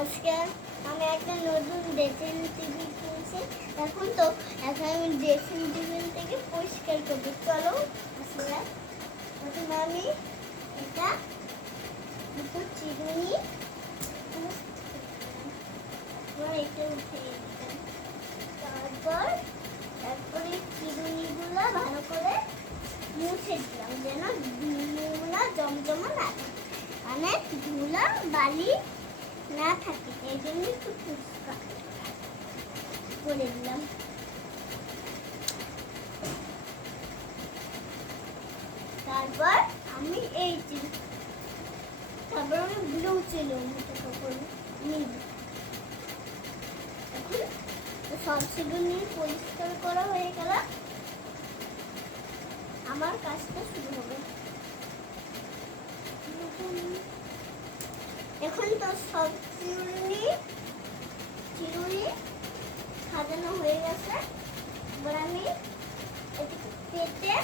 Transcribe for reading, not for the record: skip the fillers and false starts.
আজকে আমি একটা নতুন ড্রেসিং টেবিল কিনছি। এখন আমি ড্রেসিং টেবিল থেকে পরিষ্কার করবো। চলো আসলে প্রথমে আমি এটা একটু চিরুনি এটা উঠে দিতাম। তারপরে চিরুনিগুলো ভালো করে মুছে দিলাম যেন ধুলা জমজমা না থাকে, মানে ধুলা বালি না থাকে, এই জন্য একটু পরিষ্কার করে দিলাম। তারপর আমি তারপর আমি ব্লু কাপড় নিব। এখন সব চিরুনি পরিষ্কার করা হয়ে গেল, আমার কাজটা শুরু হবে। এখন তো সব চিরুনি সাজানো হয়ে গেছে। এবার আমি এটাকে কেটে